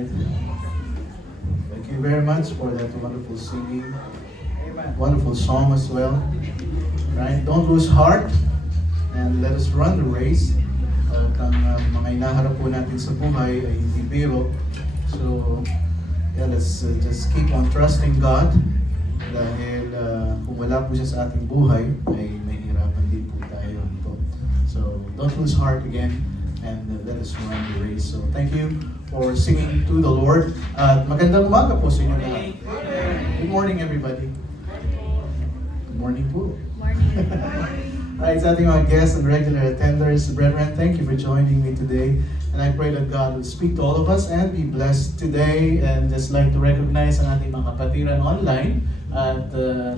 right. Thank you very much for that wonderful singing. Wonderful song as well. Right? Don't lose heart and let us run the race. At ang mga inaharap po natin sa buhay ay hindi biro. So, yeah, let's just keep on trusting God. Dahil kung wala po siya sa ating buhay, ay mahirapan din po tayo. So, don't lose heart again and let us run the race. So, thank you for singing to the Lord. At magandang umaga po sa inyo lahat. Good morning, everybody. Good morning po. Alright, sa ating mga guests and regular attenders, brethren, thank you for joining me today. And I pray that God will speak to all of us and be blessed today. And just like to recognize ang ating mga kapatiran online. At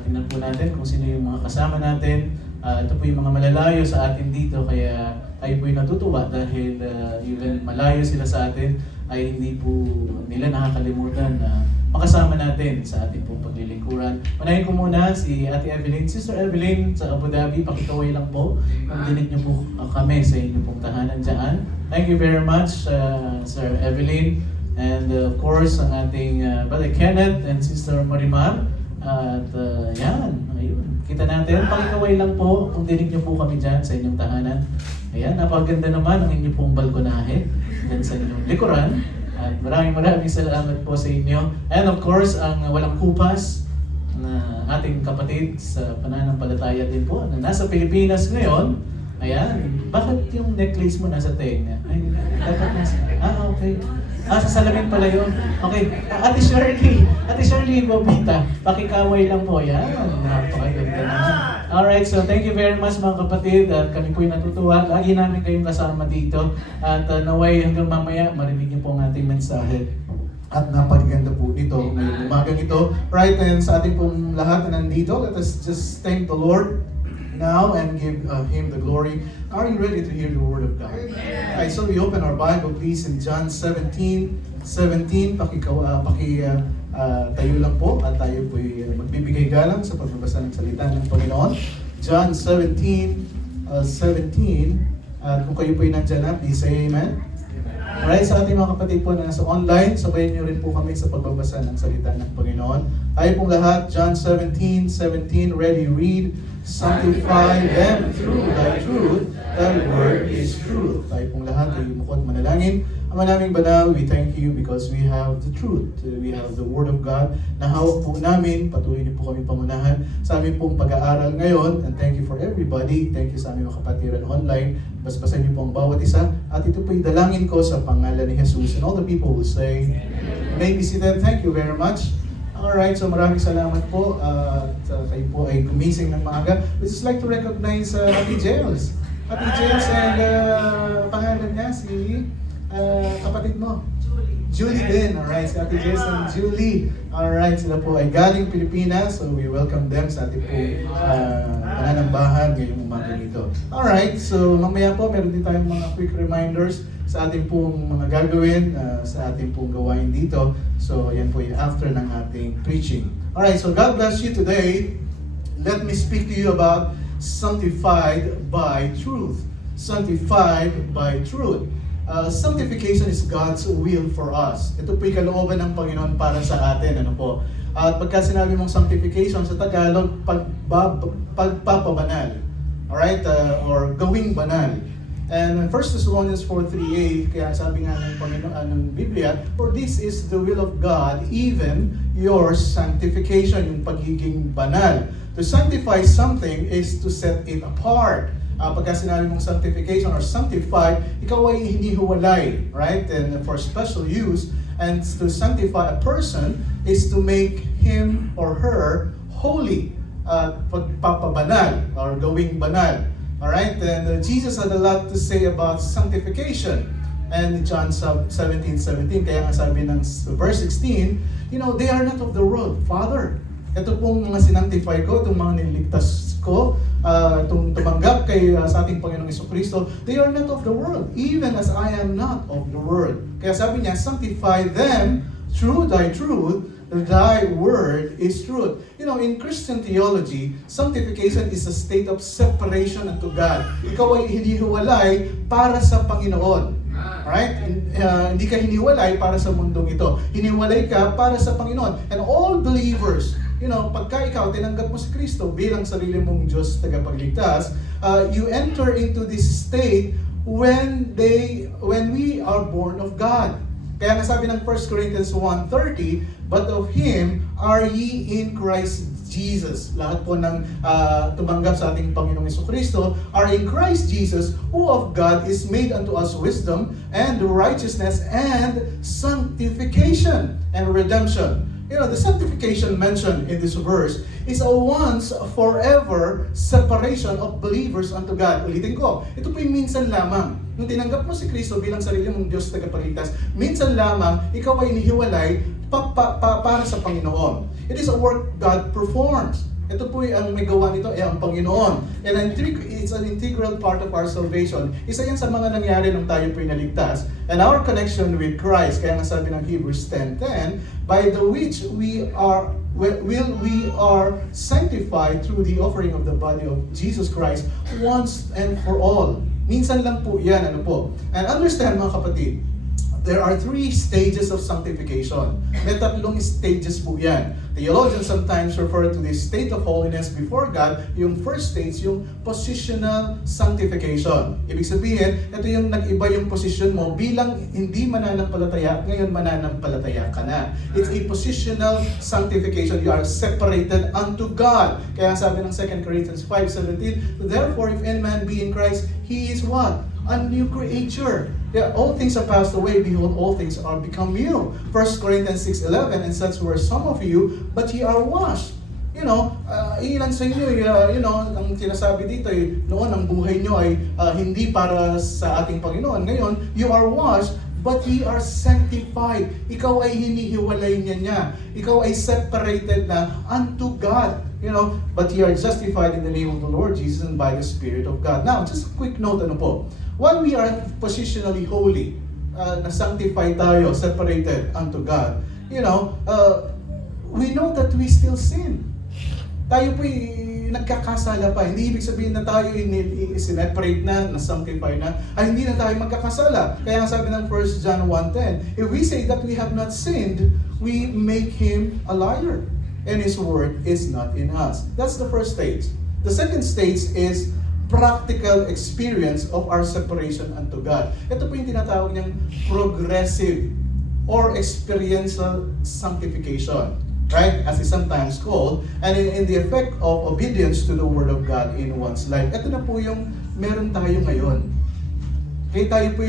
tingnan po natin kung sino yung mga kasama natin. Ito po yung mga malalayo sa atin dito. Kaya tayo po yung natutuwa dahil even malayo sila sa atin ay hindi po nila nakakalimutan na makasama natin sa ating pong paglilingkuran. Unahin ko muna si Ate Evelyn. Sister Evelyn sa Abu Dhabi, pakikaway lang po. Kung dinig niyo po kami sa inyong pong tahanan dyan. Thank you very much, Sir Evelyn. And of course, ang ating Brother Kenneth and Sister Marimar. At yan, ayun. Kita natin, pakikaway lang po kung dinig niyo po kami dyan sa inyong tahanan. Ayan, napaganda naman ang inyong pong balkonahe dyan sa inyong likuran. At maraming salamat po sa inyo. And of course, ang walang kupas na ating kapatid sa pananampalataya din po na nasa Pilipinas ngayon. Ayan, bakit yung necklace mo nasa tenga? Ay, dapat nasa... okay. Sa salamin pala yun. Okay, Ate Shirley Bobita, pakikaway lang po yan. Napakaganda naman. Alright, so thank you very much mga kapatid at kami po'y natutuwa. Lagi namin kayong kasama dito at naway hanggang mamaya marinig niyo po ang ating mensahe. At napakaganda po nito ngayong umagang ito. Right, and sa ating pong lahat na nandito, let us just thank the Lord now and give Him the glory. Are you ready to hear the Word of God? Okay, so we open our Bible please in John 17:17. Tayo lang po at tayo po magbibigay galang sa pagbabasa ng salita ng Panginoon. John 17:17. Kung kayo po ay nandiyan na, please say amen. Alright, sa ating mga kapatid po na nasa online, sabayan niyo rin po kami sa pagbabasa ng salita ng Panginoon. Tayo pong lahat, John 17:17, ready, read. Sanctify them through thy truth, thy word is truth. Tayo pong lahat ay mukot manalangin. Ama naming banal, we thank you because we have the truth. We have the word of God na hawak po namin. Patuloy niyo po kami pangunahan sa aming pong pag-aaral ngayon. And thank you for everybody. Thank you sa aming mga kapatiran online. Basbasan niyo po ang bawat isa. At ito po dalangin ko sa pangalan ni Jesus. And all the people will say, may be seated. Thank you very much. Alright, so maraming salamat po. Kayo po ay gumising ng maaga. We just like to recognize Ate Jels. Ate Jels and pangalan niya si kapatid mo. Julie din. Alright, si Ate Jels and Julie. Alright, sila po ay galing Pilipinas. So we welcome them sa ating po pananambahan ngayong umaga nito. Alright, so mamaya po meron din tayong mga quick reminders sa ating pong mga gagawin, sa ating pong gawain dito. So, yan po yung after ng ating preaching. Alright, so God bless you today. Let me speak to you about sanctified by truth. Sanctified by truth. Sanctification is God's will for us. Ito po yung kalooban ng Panginoon para sa atin. Ano po? At pagka sinabi mong sanctification sa Tagalog, pagpapabanal. Alright? Or gawing banal. And 1 Thessalonians 4:3a, kaya sabi nga ng Panginoon ng Biblia, for this is the will of God, even your sanctification, yung pagiging banal. To sanctify something is to set it apart. Pagka sinabi mong sanctification or sanctified, ikaw ay hinihiwalay, right? And for special use. And to sanctify a person is to make him or her holy. Pagpapabanal or gawing banal. Alright, and Jesus had a lot to say about sanctification. And John 17:17, kaya nga sabi ng verse 16, you know, they are not of the world, Father. Ito pong mga sinantify ko, itong mga niligtas ko, itong tumanggap kay sa ating Panginoong Jesucristo, they are not of the world, even as I am not of the world. Kaya sabi niya, sanctify them through thy truth, thy word is truth. You know, in Christian theology, sanctification is a state of separation unto God. Ikaw ay hinihiwalay para sa Panginoon. Alright? Hindi ka hiniwalay para sa mundong ito. Hiniwalay ka para sa Panginoon. And all believers, pagka ikaw tinanggap mo si Kristo bilang sarili mong Diyos tagapagligtas, you enter into this state when we are born of God. Kaya nga sabi ng 1 Corinthians 1:30, but of Him are ye in Christ Jesus. Lahat po ng tumanggap sa ating Panginoong Jesucristo are in Christ Jesus, who of God is made unto us wisdom and righteousness and sanctification and redemption. The sanctification mentioned in this verse is a once forever separation of believers unto God. Ulitin ko, ito po yung minsan lamang. Nung tinanggap mo si Kristo bilang sarili mong Diyos tagapagligtas, minsan lamang ikaw ay inihiwalay para sa Panginoon. It is a work God performs. Ito po ang may gawa nito ang Panginoon. And it's an integral part of our salvation. Isa yan sa mga nangyari nung tayo po naligtas. And our connection with Christ, kaya nga sabi ng Hebrews 10:10, by the which we are sanctified through the offering of the body of Jesus Christ once and for all. Minsan lang po yan, And understand mga kapatid, there are 3 stages of sanctification. May 3 stages po yan. Theologians sometimes refer to this state of holiness before God. Yung first stage, yung positional sanctification. Ibig sabihin, ito yung nag-iba yung position mo bilang hindi mananampalataya, ngayon mananampalataya ka na. It's a positional sanctification. You are separated unto God. Kaya sabi ng 2 Corinthians 5:17, therefore if any man be in Christ, he is what? A new creature. All things are passed away, behold, all things are become new. 1 Corinthians 6:11, and such were some of you, but ye are washed. Ilan sa inyo, ang sinasabi dito noon ang buhay nyo ay hindi para sa ating Panginoon. Ngayon, you are washed, but ye are sanctified. Ikaw ay hinihiwalay niya. Ikaw ay separated na unto God. But ye are justified in the name of the Lord Jesus and by the Spirit of God. Now, just a quick note, While we are positionally holy, na-sanctify tayo, separated unto God, we know that we still sin. Tayo po'y nagkakasala pa. Hindi ibig sabihin na tayo sineparate na sanctify na, ay hindi na tayo magkakasala. Kaya ang sabi ng 1 John 1:10, if we say that we have not sinned, we make Him a liar, and His word is not in us. That's the first stage. The second stage is practical experience of our separation unto God. Ito po yung tinatawag niyang progressive or experiential sanctification, right? As is sometimes called, and in the effect of obedience to the Word of God in one's life. Ito na po yung meron tayo ngayon. Kaya tayo po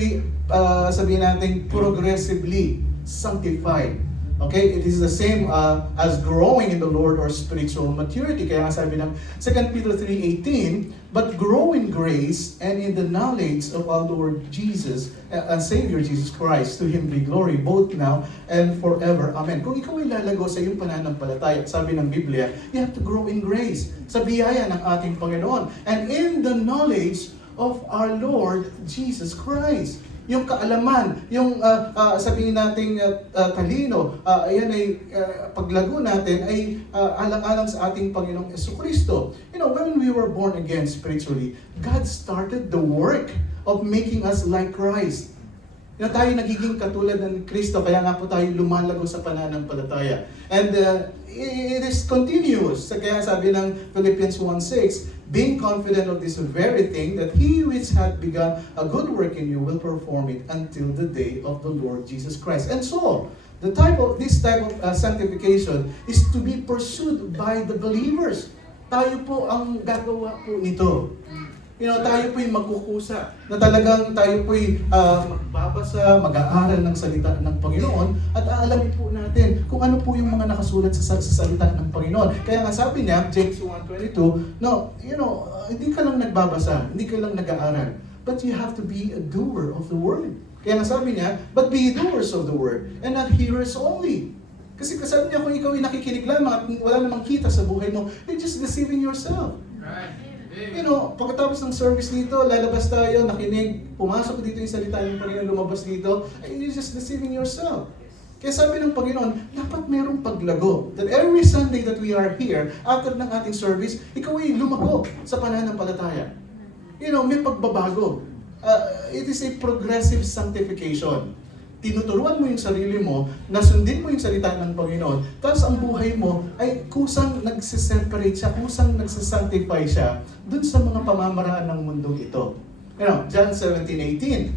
sabihin natin progressively sanctified. Okay, it is the same as growing in the Lord or spiritual maturity. Kaya nga sabi ng 2 Peter 3:18, but grow in grace and in the knowledge of our Lord Jesus and Savior Jesus Christ. To Him be glory both now and forever. Amen. Kung ikaw ay lalago sa iyong pananampalataya, sabi ng Biblia, you have to grow in grace sa biyaya ng ating Panginoon and in the knowledge of our Lord Jesus Christ. Yung kaalaman, yung sabihin nating talino, ayan ay paglago natin ay alang-alang sa ating Panginoong Jesucristo. When we were born again spiritually, God started the work of making us like Christ. Tayo nagiging katulad ng Kristo, kaya nga po tayo lumalago sa pananampalataya. And it is continuous. Kaya sabi ng Philippians 1:6, being confident of this very thing, that He which hath begun a good work in you will perform it until the day of the Lord Jesus Christ. And so, this type of sanctification is to be pursued by the believers. Tayo po ang gagawa po nito. Tayo po'y magkukusa na talagang tayo po'y magbabasa, mag-aaral ng salita ng Panginoon at aalamin po natin kung ano po yung mga nakasulat sa salita ng Panginoon. Kaya nga sabi niya, James 1:22, hindi ka lang nagbabasa, hindi ka lang nag-aaral, but you have to be a doer of the word. Kaya nga sabi niya, but be doers of the word and not hearers only. Kasi sabi niya, kung ikaw ay nakikinig lamang at wala namang kita sa buhay mo, you're just deceiving yourself. Right. Pagkatapos ng service dito, lalabas tayo, nakinig, pumasok dito yung salita ng Panginoon, lumabas dito, you're just deceiving yourself. Kaya sabi ng Panginoon, dapat merong paglago. That every Sunday that we are here, after ng ating service, ikaw ay lumago sa pananampalataya. May pagbabago. It is a progressive sanctification. Tinuturuan mo yung sarili mo, nasundin mo yung salita ng Panginoon, tapos ang buhay mo ay kusang nagsiseparate siya, kusang nagsisanctify siya dun sa mga pamamaraan ng mundong ito. John 17:18,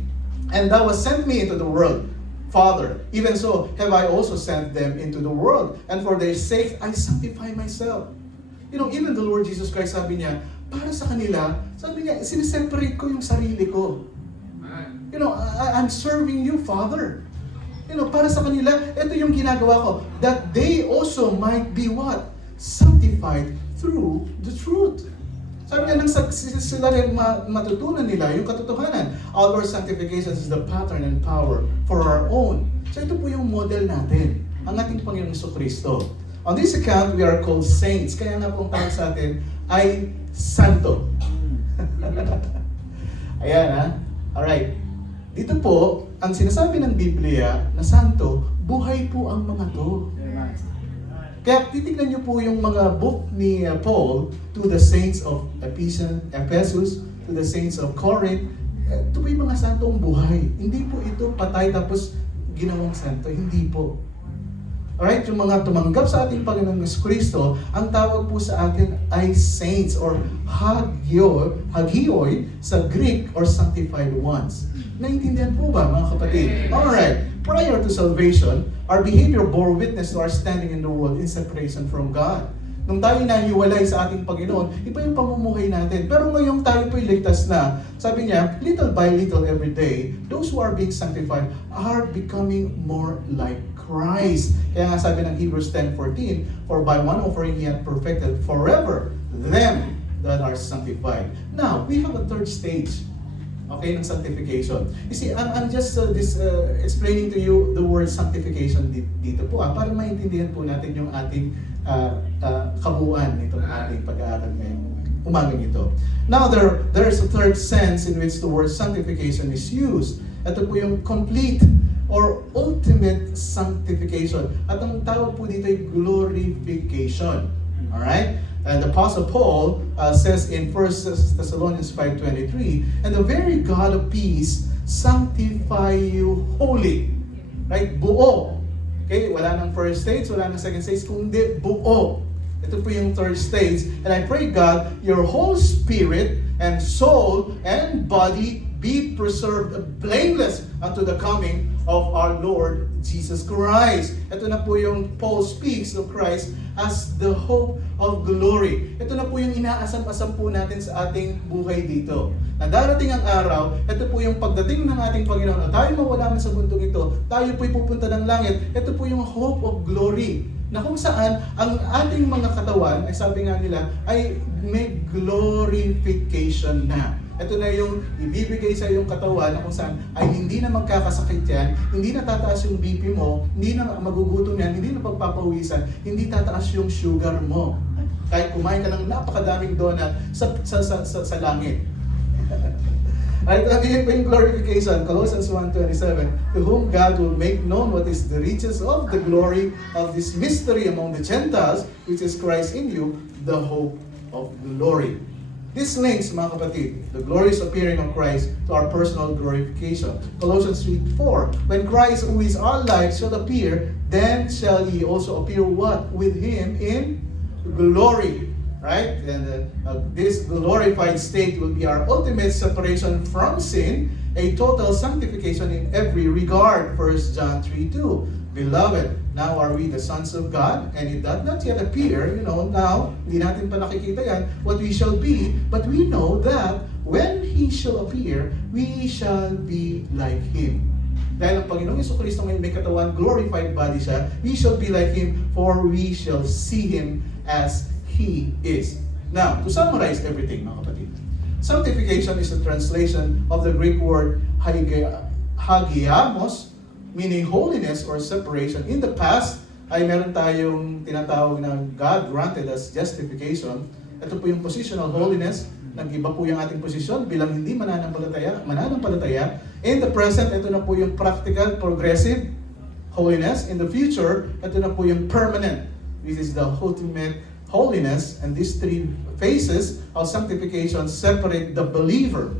"And thou hast sent me into the world, Father, even so have I also sent them into the world, and for their sake I sanctify myself." Even the Lord Jesus Christ, sabi niya, para sa kanila, sabi niya, siniseparate ko yung sarili ko. I'm serving you, Father. Para sa kanila, ito yung ginagawa ko, that they also might be what? Sanctified through the truth. Sabi niya, nang sila rin matutunan nila yung katotohanan. Our sanctification is the pattern and power for our own. So ito po yung model natin, ang ating Panginoong Jesucristo. On this account, we are called saints. Kaya nga po ang tawag sa atin ay santo. Ayan ha. Alright. Dito po, ang sinasabi ng Biblia na santo, buhay po ang mga to. Kaya titignan niyo po yung mga book ni Paul to the saints of Ephesus, to the saints of Corinth. Ito po yung mga santong buhay. Hindi po ito patay tapos ginawang santo. Hindi po. Alright, yung mga tumanggap sa ating Panginoong Jesucristo, ang tawag po sa atin ay saints or hagioi sa Greek or sanctified ones. Naintindihan po ba, mga kapatid? Alright, prior to salvation, our behavior bore witness to our standing in the world in separation from God. Nung tayo nahiwalay sa ating Panginoon, iba yung pamumuhay natin. Pero ngayong tayo po'y ligtas na, sabi niya, little by little every day, those who are being sanctified are becoming more like Christ. Kaya nga sabi ng Hebrews 10:14, "For by one offering he hath perfected forever them that are sanctified." Now, we have a third stage, ng sanctification. You see, I'm just explaining to you the word sanctification dito po, para maintindihan po natin yung ating kabuuan nitong ating pag-aaral ngayong umagang ito. Now, there is a third sense in which the word sanctification is used. Ito po yung complete or ultimate sanctification. At ang tawag po dito ay glorification. Alright? And the Apostle Paul says in 1 Thessalonians 5:23, "And the very God of peace sanctify you wholly." Right? Buo. Okay? Wala nang first stage, wala nang second stage, kundi buo. Ito po yung third stage. And I pray God, your whole spirit and soul and body be preserved blameless unto the coming of our Lord Jesus Christ. Ito na po yung Paul speaks of Christ as the hope of glory. Ito na po yung inaasam-asam po natin sa ating buhay dito. Na darating ang araw, ito po yung pagdating ng ating Panginoon. Na tayo mawala man sa mundong ito, tayo po'y pupunta ng langit. Ito po yung hope of glory. Na kung saan ang ating mga katawan, ay sabi nga nila, ay may glorification na. Ito na yung ibibigay sa iyong katawan na kung saan ay hindi na magkakasakit yan, hindi na tataas yung BP mo, hindi na magugutom yan, hindi na pagpapawisan, hindi tataas yung sugar mo. Kahit kumain ka ng napakadaming donut sa langit. At sabihin po yung glorification, Colossians 1:27, "To whom God will make known what is the riches of the glory of this mystery among the Gentiles, which is Christ in you, the hope of glory." This links, mga kapatid, the glorious appearing of Christ to our personal glorification. Colossians 3:4, "When Christ, who is our life, shall appear, then shall ye also appear what? With him in glory." Right? And this glorified state will be our ultimate separation from sin, a total sanctification in every regard. 1 John 3:2, "Beloved, now are we the sons of God, and it doth not yet appear," now, hindi natin pa nakikita yan, "what we shall be, but we know that when He shall appear, we shall be like Him." Dahil ang Panginoong Jesucristo ngayon may katawan, glorified body siya, we shall be like Him, for we shall see Him as He is. Now, to summarize everything, mga kapatid, sanctification is a translation of the Greek word hagiamos, meaning holiness or separation. In the past, ay meron tayong tinatawag na God granted us justification. Ito po yung positional holiness. Nag-iba po yung ating posisyon bilang hindi mananampalataya. In the present, ito na po yung practical, progressive holiness. In the future, ito na po yung permanent. This is the ultimate holiness. And these three phases of sanctification separate the believer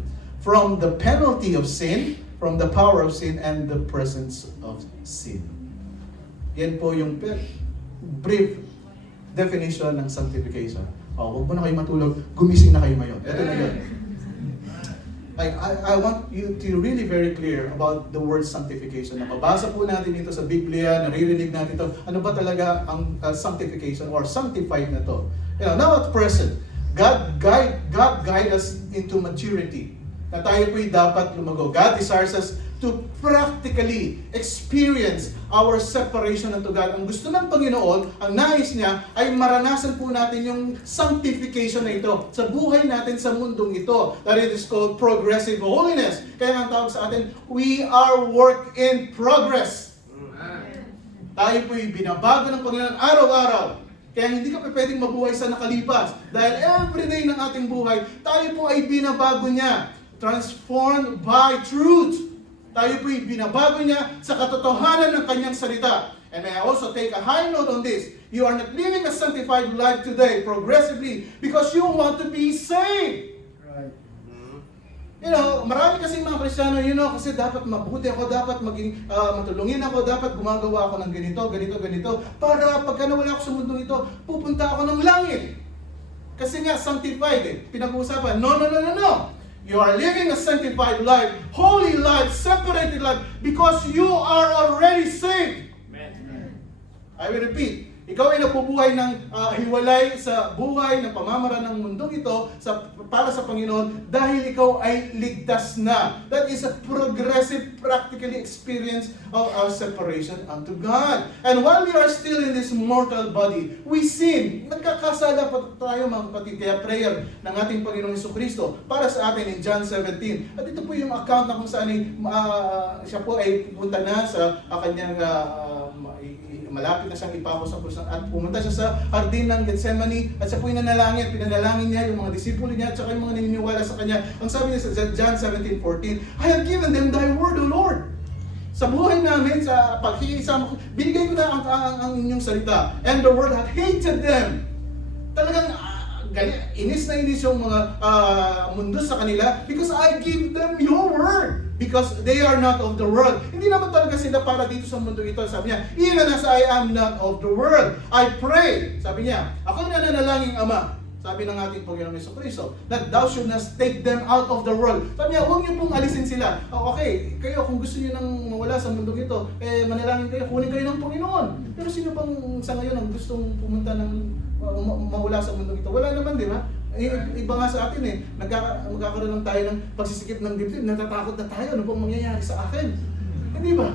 from the penalty of sin, from the power of sin, and the presence of sin. Yan po yung brief definition ng sanctification. Huwag mo na kayo matulog, gumising na kayo ngayon. Ito na yun. I want you to really very clear about the word sanctification. Napabasa po natin ito sa Biblia, naririnig natin ito. Ano ba talaga ang sanctification or sanctified na to? Now at present, God guide us into maturity. Na tayo po'y dapat lumago. God desires us to practically experience our separation unto God. Ang gusto ng Panginoon, ang nais niya, ay maranasan po natin yung sanctification na ito sa buhay natin sa mundong ito. That it is called progressive holiness. Kaya ang tawag sa atin, we are work in progress. Tayo po'y binabago ng Panginoon araw-araw. Kaya hindi ka pwedeng mabuhay sa nakalipas. Dahil everyday ng ating buhay, tayo po ay binabago niya. Transformed by truth. Tayo po'y binabago niya sa katotohanan ng kanyang salita. And may I also take a high note on this. You are not living a sanctified life today progressively because you want to be saved. Right. Marami kasing mga Kristiyano, kasi dapat mabuti ako, dapat maging matulungin ako, dapat gumagawa ako ng ganito, para pagka nawala ako sa mundong ito, pupunta ako ng langit. Kasi nga, sanctified pinag-uusapan. No. You are living a sanctified life, holy life, separated life, because you are already saved. Amen. I will repeat. Ikaw ay nabubuhay ng hiwalay sa buhay ng pamamaraan ng mundong ito para sa Panginoon dahil ikaw ay ligtas na. That is a progressive, practically experience of our separation unto God. And while we are still in this mortal body, we sin. Nagkakasala pa tayo mga kapatid. Kaya prayer ng ating Panginoong Jesucristo para sa atin in John 17. At ito po yung account na kung saan siya po ay pumunta na sa kanyang malapit na siyang ipako sa krus at pumunta siya sa hardin ng Gethsemane at siya po pinanalangin niya yung mga disipulo niya at saka yung mga naniniwala sa kanya. Ang sabi niya sa John 17:14, I have given them thy word, O Lord. Sa buhay namin, sa pagkikisama ko, binigay ko na ang inyong salita. And the world hath hated them. Talagang inis na inis yung mga mundo sa kanila because I give them your word. Because they are not of the world. Hindi naman talaga sila para dito sa mundo ito. Sabi niya, even as I am not of the world, I pray. Sabi niya, ako na nanalangin Ama. Sabi ng ating Panginoong Jesucristo, that thou should not take them out of the world. Sabi niya, huwag niyo pong alisin sila. Okay, kayo kung gusto niyo nang mawala sa mundo ito, manalangin kayo, kunin kayo ng Panginoon. Pero sino pang sa ngayon ang gustong pumunta ng mawala sa mundo ito? Wala naman, di ba? Iba nga sa atin magkakaroon lang tayo ng pagsisikip ng dibdib, natatakot na tayo, ano pong mangyayari sa akin? Hindi ba?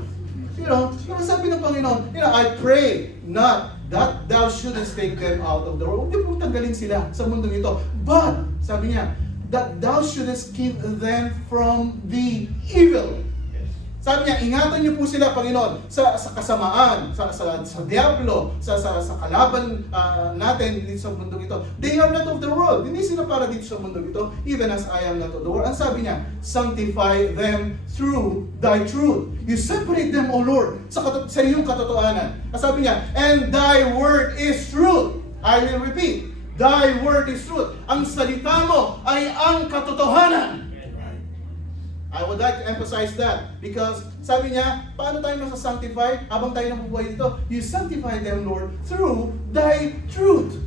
Pero sabi ng Panginoon, I pray not that thou shouldest take them out of the world. Huwag niyo pong tanggalin sila sa mundong ito. But, sabi niya, that thou shouldest keep them from the evil. Sabi niya, ingatan niyo po sila, Panginoon, sa kasamaan, sa diablo, sa kalaban natin dito sa mundo ito. They are not of the world. Hindi sila para dito sa mundo ito, even as I am not of the world. Ang sabi niya, sanctify them through thy truth. You separate them, O Lord, sa iyong katotohanan. Ang sabi niya, and thy word is truth. I will repeat, thy word is truth. Ang salita mo ay ang katotohanan. I would like to emphasize that because sabi niya, paano tayo nasa-sanctify habang tayo nabubuhay dito? You sanctify them, Lord, through thy truth.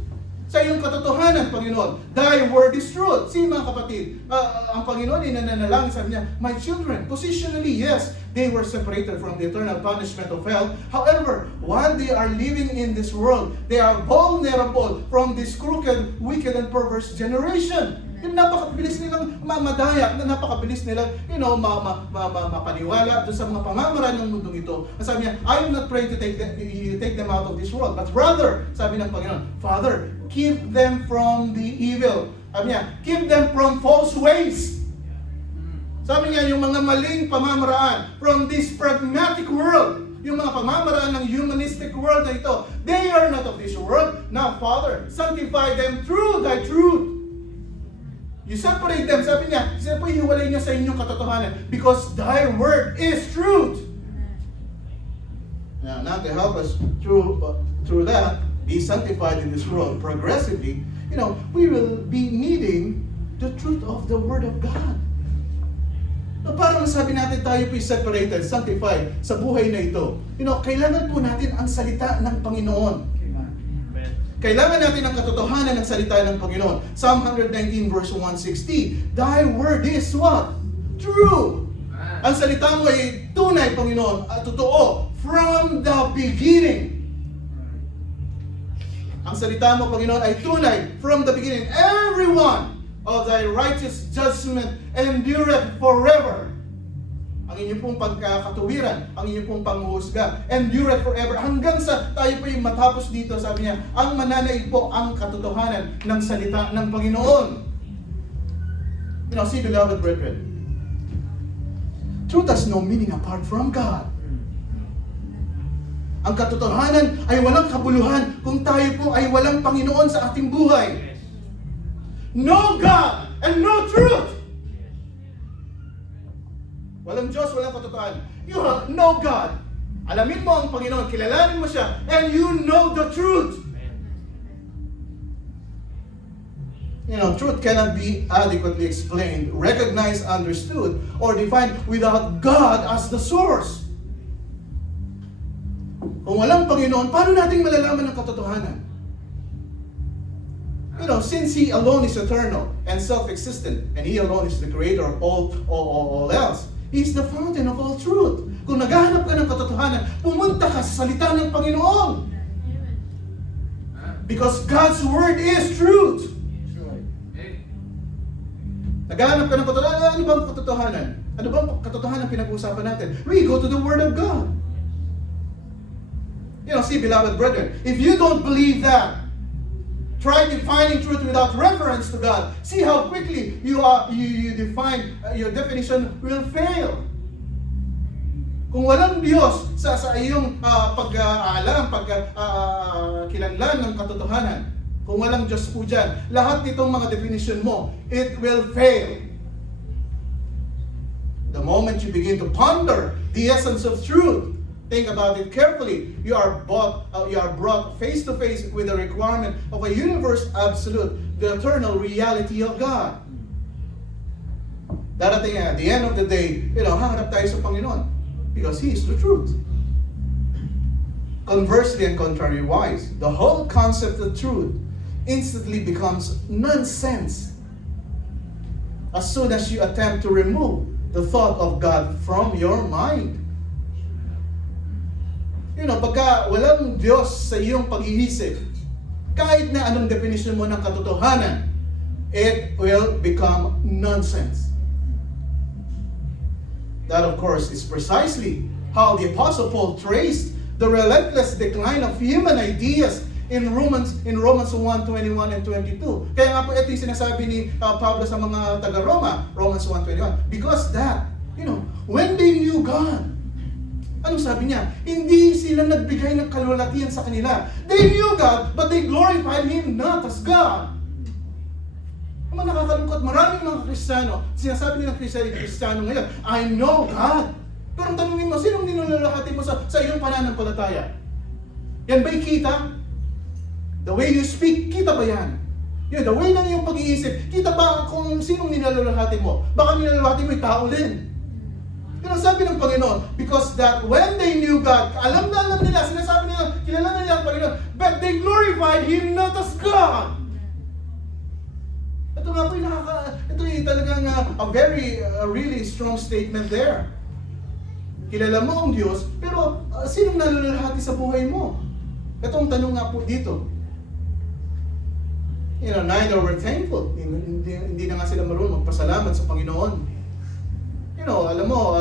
Sa iyong katotohanan, Panginoon. Thy word is truth. Mga kapatid, ang Panginoon ay nananalangin, sabi niya, my children, positionally, yes, they were separated from the eternal punishment of hell. However, while they are living in this world, they are vulnerable from this crooked, wicked, and perverse generation. Napakabilis nilang mamadaya, napakabilis nilang mapaniwala doon sa mga pamamaraan ng mundong ito. Sabi niya, I am not praying to take them out of this world, but rather, sabi ng Panginoon, Father, keep them from the evil. Sabi niya, keep them from false ways. Sabi niya, yung mga maling pamamaraan from this pragmatic world, yung mga pamamaraan ng humanistic world na ito, they are not of this world. Now, Father, sanctify them through thy truth. You separate them, sabi niya, sila po hiwalay niya sa inyong katotohanan because thy word is truth. Now to help us through that, be sanctified in this world progressively, we will be needing the truth of the Word of God. Parang sabi natin tayo po separated, sanctified sa buhay na ito. Kailangan po natin ang salita ng Panginoon. Kailangan natin ang katotohanan ng salita ng Panginoon. Psalm 119 verse 160, Thy word is what? True. Ang salita mo ay tunay, Panginoon, at totoo, from the beginning. Ang salita mo, Panginoon, ay tunay from the beginning. Everyone of thy righteous judgment endureth forever. Ang inyong pong pagkakatuwiran, ang inyong pong panghuhusga, endureth forever. Hanggang sa tayo po yung matapos dito, sabi niya, ang mananaig po ang katotohanan ng salita ng Panginoon. See, beloved brethren, truth has no meaning apart from God. Ang katotohanan ay walang kabuluhan kung tayo po ay walang Panginoon sa ating buhay. No God and no truth. Walang Diyos, walang katotohanan. You have no God. Alamin mo ang Panginoon, kilalanin mo siya, and you know the truth. Truth cannot be adequately explained, recognized, understood, or defined without God as the source. Kung walang Panginoon, paano natin malalaman ang katotohanan? Since He alone is eternal and self-existent, and He alone is the creator of all else, He's the fountain of all truth. Kung naghahanap ka ng katotohanan, pumunta ka sa salita ng Panginoon. Because God's word is truth. Naghahanap ka ng katotohanan. Ano bang katotohanan? Ano bang katotohanan pinag-uusapan natin? We go to the Word of God. See, beloved brethren, if you don't believe that, try defining truth without reference to God. See how quickly you define, your definition will fail. Kung walang Diyos sa iyong pag-aalam, pagkilanlan ng katotohanan, kung walang Diyos po dyan, lahat nitong mga definition mo, it will fail. The moment you begin to ponder the essence of truth, think about it carefully, you are brought face to face with the requirement of a universe absolute, the eternal reality of God. Darating at the end of the day, haharap tayo sa Panginoon because He is the truth. Conversely and contrary-wise, the whole concept of truth instantly becomes nonsense as soon as you attempt to remove the thought of God from your mind. Pagka walang Diyos sa iyong pag-iisip, kahit na anong definition mo ng katotohanan, it will become nonsense. That, of course, is precisely how the Apostle Paul traced the relentless decline of human ideas in Romans 1:21 and 22. Kaya nga po ito yung sinasabi ni Pablo sa mga taga-Roma, Romans 1:21. Because that, when they knew God, anong sabi niya? Hindi sila nagbigay ng kalulatian sa kanila. They knew God, but they glorified Him not as God. Ang nakakalungkot, maraming mga Kristiyano, sinasabi nilang Kristiyano ngayon, I know God. Pero tanungin mo, sinong ninulalahati mo sa iyong pananampalataya? Yan ba'y kita? The way you speak, kita ba yan? The way ng iyong pag-iisip, kita ba kung sinong nilalahati mo? Baka nilalahati mo yung tao din. Pero sabi ng Panginoon, because that when they knew God, alam nila, sinasabi nila, kilala na nila ang Panginoon, but they glorified Him not as God. Ito nga po ito yung talagang a very, really strong statement there. Kilala mo ang Diyos, pero sinong nalulalahati sa buhay mo? Ito ang tanong nga po dito. Neither were thankful. Hindi na nga sila marunong magpasalamat sa Panginoon. Alam mo,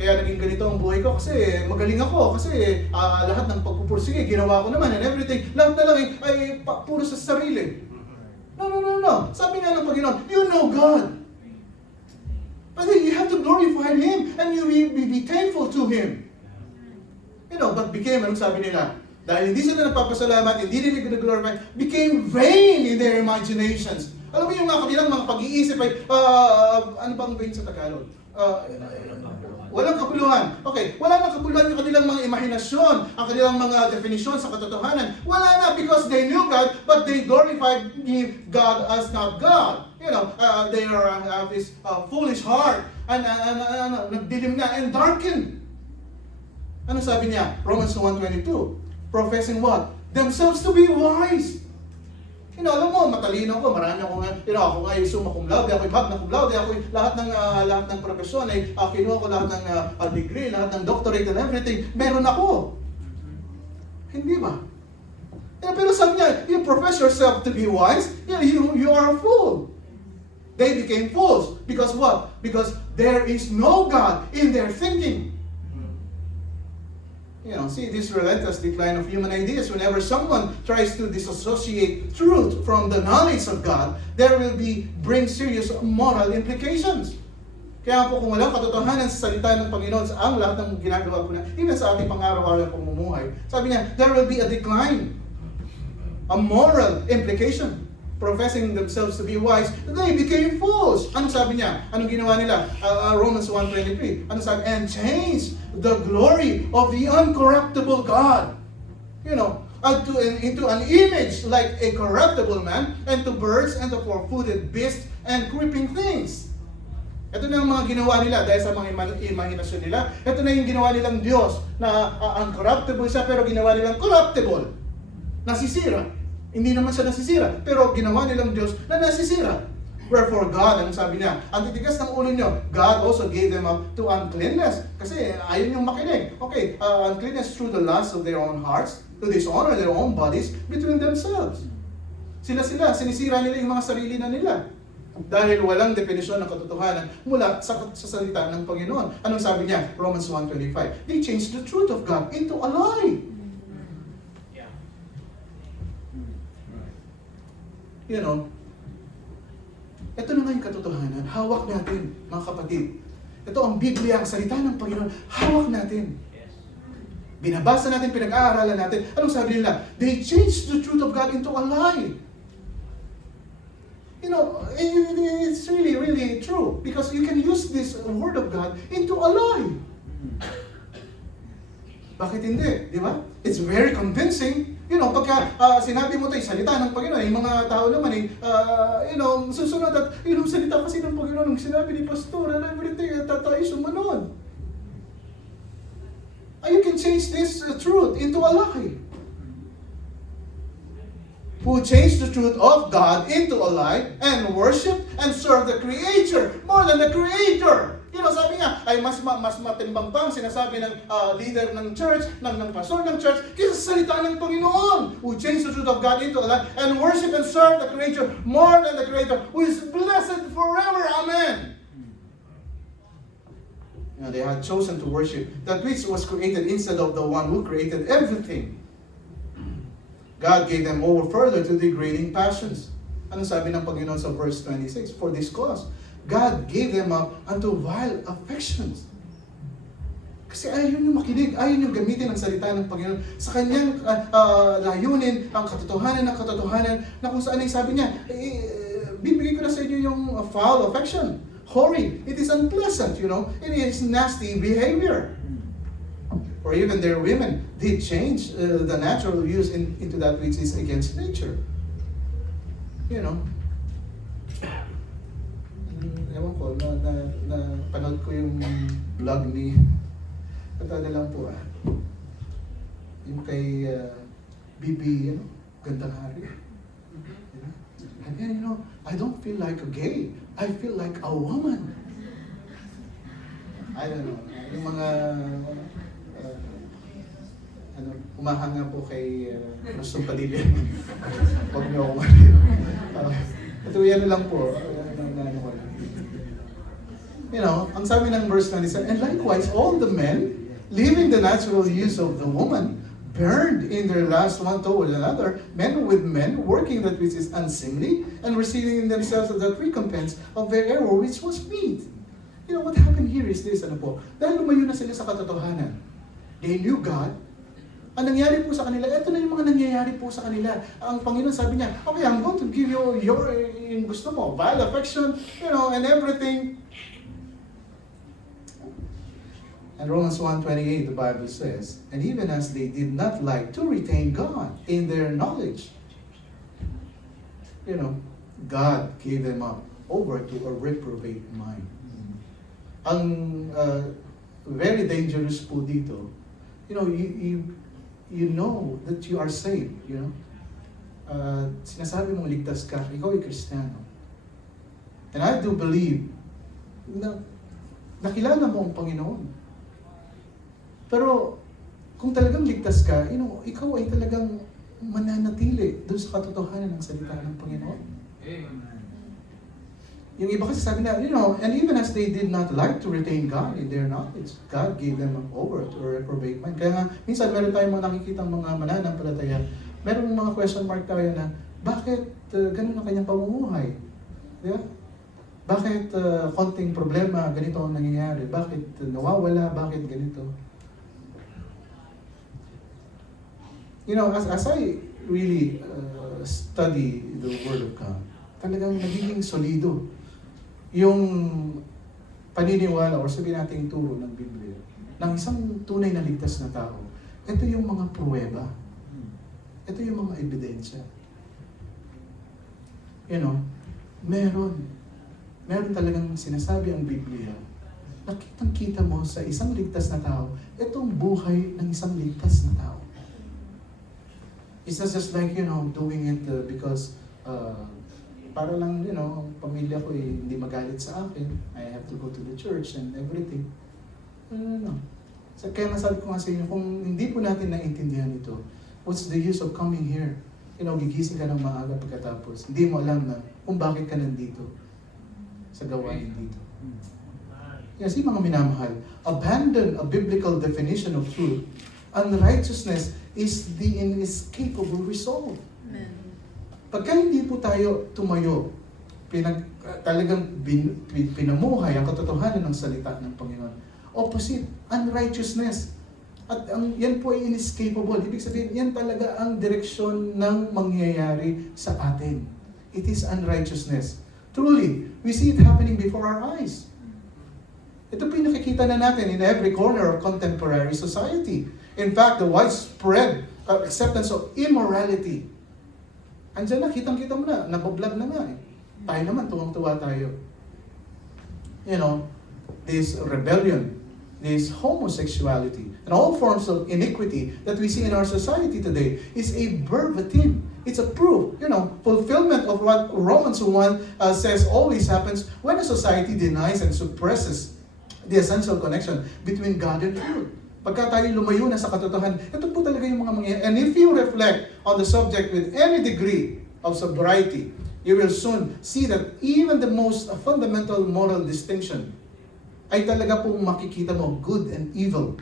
kaya naging ganito ang buhay ko kasi magaling ako, kasi lahat ng pagpupursige, ginawa ko naman and everything, lahat na lang ay puro sa sarili. No. Sabi nga ng Panginoon, you know God. But then you have to glorify Him and you be thankful to Him. But became, anong sabi nila? Dahil hindi sila nagpapasalamat, hindi nila glorify, became vain in their imaginations. Alam mo yung kanilang mga pag-iisip ay, ano bang vain sa Tagalog? Walang kapuluhan. Okay, wala nang kapuluhan yung kanilang mga imahinasyon, ang kanilang mga definisyon sa katotohanan. Wala na because they knew God, but they glorified God as not God. They are this foolish heart and nagdilim na and darkened. Ano sabi niya? Romans 1:22. Professing what? Themselves to be wise. Alam mo, matalino ako, marami ako ako nga yung summa cum laude, ako yung magna cum laude, ako yung lahat ng profesyon, kinuha ko lahat ng degree, lahat ng doctorate and everything, meron ako. Hindi ba? Pero sabi niya, you profess yourself to be wise, you are a fool. They became fools. Because what? Because there is no God in their thinking. See this relentless decline of human ideas. Whenever someone tries to disassociate truth from the knowledge of God, there will bring serious moral implications. Kaya po kung walang katotohanan sa salita ng Panginoon sa ang lahat ng ginagawa po na, even sa ating pang-araw-araw na pamumuhay, sabi niya, there will be a decline, a moral implication. Professing themselves to be wise, they became fools. Ano sabi niya? Anong ginawa nila? Romans 1:23. Ano sabi? And changed the glory of the uncorruptible God. Into an image like a corruptible man, and to birds, and to four-footed beasts, and creeping things. Ito na yung mga ginawa nila dahil sa mga imahinasyon nila. Ito na yung ginawa nilang Diyos na uncorruptible siya, pero ginawa nilang corruptible. Nasisira. Hindi naman siya nasisira, pero ginawa nilang Diyos na nasisira. Wherefore God, anong sabi niya? Ang titigas ng ulo niyo, God also gave them up to uncleanness. Kasi ayaw niyong makinig. Okay, uncleanness through the lust of their own hearts, to dishonor their own bodies between themselves. Sila, sinisira nila yung mga sarili na nila. Dahil walang definisyon ng katotohanan mula sa salita ng Panginoon. Anong sabi niya? Romans 1:25. They changed the truth of God into a lie. Ito na nga yung katotohanan. Hawak natin, mga kapatid. Ito ang Biblia, ang salita ng Panginoon. Hawak natin. Binabasa natin, pinag-aaralan natin. Anong sabi nila? They changed the truth of God into a lie. It's really, really true. Because you can use this word of God into a lie. Bakit hindi? Di ba? It's very convincing. Pagka sinabi mo ito, yung salita ng Panginoon, yung mga tao naman susunod at yung salita kasi ng Panginoon, yung sinabi ni Pastor, and everything, tayo sumunod. You can change this truth into a lie. Who changed the truth of God into a lie and worship and serve the Creator more than the Creator. Sabi nga, ay mas matimbang pa ang sinasabi ng leader ng church, ng pastor ng church, kaysa sa salita ng Panginoon. Who changed the truth of God into a lie and worship and serve the Creator more than the Creator, who is blessed forever. Amen. They had chosen to worship that which was created instead of the one who created everything. God gave them over further to degrading passions. Ano sabi ng Panginoon sa verse 26? For this cause, God gave them up unto vile affections. Kasi ayaw nyo makinig, ayaw nyo gamitin ang salita ng Panginoon sa kanyang layunin, ang katotohanan ng katotohanan, na kung saan ay sabi niya, bibigay ko na sa inyo yung foul affection. Horrid. It is unpleasant, It is nasty behavior. Or even their women did change the natural views into that which is against nature. Ewan ko, na panood ko yung vlog ni, katala lang po yung kay Bibi, Gandang Hari. And then, I don't feel like a gay. I feel like a woman. I don't know. Yung mga, umahanga po kay Rustong Padilla. Huwag niyo ako ito yan lang po. Ang sabi ng verse 27, and likewise all the men, leaving the natural use of the woman, burned in their lust one toward another, men with men, working that which is unseemly, and receiving in themselves that recompense of their error which was meet. What happened here is this, dahil lumayo na sila sa katotohanan. They knew God. Ang nangyari po sa kanila, ito na yung mga nangyayari po sa kanila. Ang Panginoon sabi niya, okay, I'm going to give you yung gusto mo, vile affection, and everything. And Romans 1:28, the Bible says, and even as they did not like to retain God in their knowledge, God gave them up over to a reprobate mind. Ang very dangerous po dito, you know that you are saved, sinasabi mong ligtas ka, ikaw ay Kristiyano. And I do believe na nakilala mo ang Panginoon. Pero kung talagang ligtas ka, ikaw ay talagang mananatili doon sa katotohanan ng salita ng Panginoon. Amen. Yung iba kasi sabi na, and even as they did not like to retain God in their knowledge, God gave them over to a reprobate mind. Kaya nga, minsan meron tayong mga nakikitang mga mananampalataya, meron mga question mark tayo na, bakit ganun ang kanyang pamumuhay? Diba? Bakit konting problema, ganito ang nangyayari? Bakit nawawala? Bakit ganito? As I really study the Word of God, talagang nagiging solido yung paniniwala o sabihin natin turo ng Biblia ng isang tunay na ligtas na tao. Ito yung mga pruweba. Ito yung mga ebidensya. Meron talagang sinasabi ang Biblia na kitang-kita mo sa isang ligtas na tao, itong buhay ng isang ligtas na tao. It's not just like, doing it because para lang, ang pamilya ko hindi magalit sa akin. I have to go to the church and everything. No. So, kaya nasabi ko nga sa inyo, kung hindi po natin naintindihan ito, what's the use of coming here? Gigising ka ng maaga pagkatapos. Hindi mo alam na kung bakit ka nandito sa gawain dito. Kasi mga minamahal, abandon a biblical definition of truth. Unrighteousness is the inescapable result. Amen. Pagka hindi po tayo tumayo, talagang pinamuhay ang katotohanan ng salita ng Panginoon. Opposite, unrighteousness. At yan po ay inescapable. Ibig sabihin, yan talaga ang direksyon ng mangyayari sa atin. It is unrighteousness. Truly, we see it happening before our eyes. Ito po yung nakikita na natin in every corner of contemporary society. In fact, the widespread acceptance of immorality. Andiyan na, kitang-kita mo na, nabablog na nga eh. Tayo naman, tuwang-tuwa tayo. This rebellion, this homosexuality, and all forms of iniquity that we see in our society today is a verbatim. It's a proof, fulfillment of what Romans 1 says always happens when a society denies and suppresses the essential connection between God and truth. Pagka tayo lumayo na sa katotohanan, ito po talaga yung mga mangyayari. And if you reflect on the subject with any degree of sobriety, you will soon see that even the most fundamental moral distinction ay talaga pong makikita mo good and evil,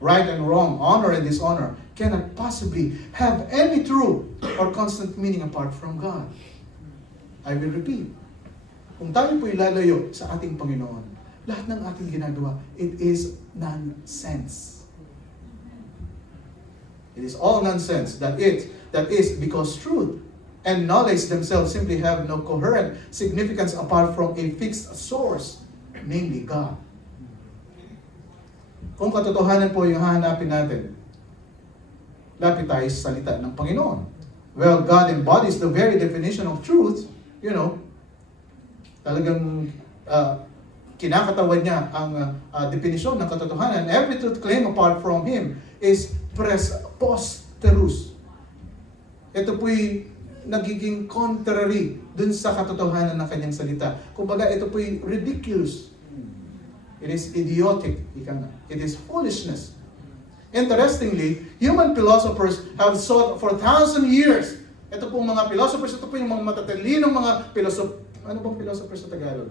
right and wrong, honor and dishonor, cannot possibly have any true or constant meaning apart from God. I will repeat. Kung tayo po'y lalayo sa ating Panginoon, lahat ng ating ginagawa, it is nonsense. It is all nonsense. That is because truth and knowledge themselves simply have no coherent significance apart from a fixed source, namely God. Kung katotohanan po yung hahanapin natin, lapit tayo sa salita ng Panginoon. Well, God embodies the very definition of truth, talagang kinakatawan niya ang definisyon ng katotohanan. Every truth claim apart from Him is preposterous. Ito po'y nagiging contrary dun sa katotohanan ng kanyang salita. Kumbaga, ito po'y ridiculous. It is idiotic. It is foolishness. Interestingly, human philosophers have sought for 1,000 years. Ito pong mga philosophers, ito po yung mga matatalinong mga ano bang philosopher sa Tagalog?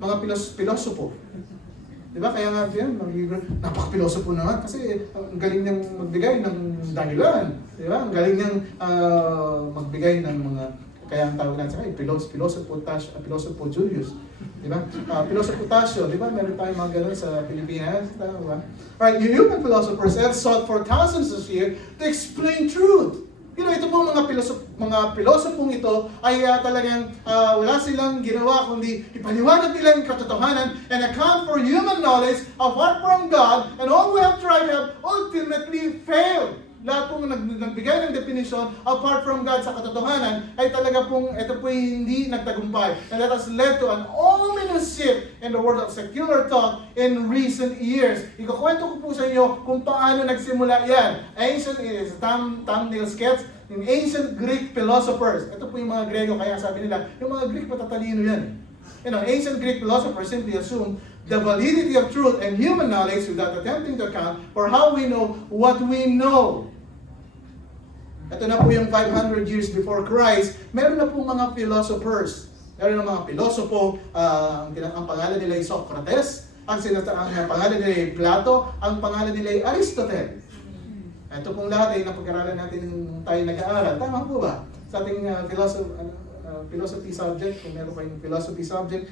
Mga pilosopo. Diba? Kaya nga yan, napaka-pilosopo na nga kasi ang galing niyang magbigay ng dahilan. Diba? Ang galing niyang magbigay ng mga, kaya ang tawag natin sa kanya, Pilosopo Julius. Diba? Pilosopo Tasio, diba? Meron tayong mga ganun sa Pilipinas. Diba? Right, human philosophers have sought for thousands of years to explain truth. Ito pong mga pilosopong ito ay talagang wala silang ginawa kundi ipaliwanag nila yung katotohanan and account for human knowledge apart from God, and all we have tried have ultimately failed. lahat pong nagbigay ng definition apart from God sa katotohanan ay talaga pong ito po hindi nagtagumpay. And that has led to an ominous shift in the world of secular thought in recent years. Ikukwento ko po sa inyo kung paano nagsimula yan. Ancient, it is thumbnail sketch in ancient Greek philosophers. Ito po yung mga Grego, kaya sabi nila, yung mga Greek matatalino yan. Ancient Greek philosophers simply assumed the validity of truth and human knowledge without attempting to account for how we know what we know. Ito na po yung 500 years before Christ, meron na po mga philosophers. Meron na mga pilosopo, ang pangalan nila ay Socrates, ang pangalan nila ay Plato, ang pangalan nila ay Aristotle. Ito pong lahat ay napag-aralan natin nung tayo nag-aaral. Tama po ba? Sa ating philosophy subject, kung meron pa yung philosophy subject,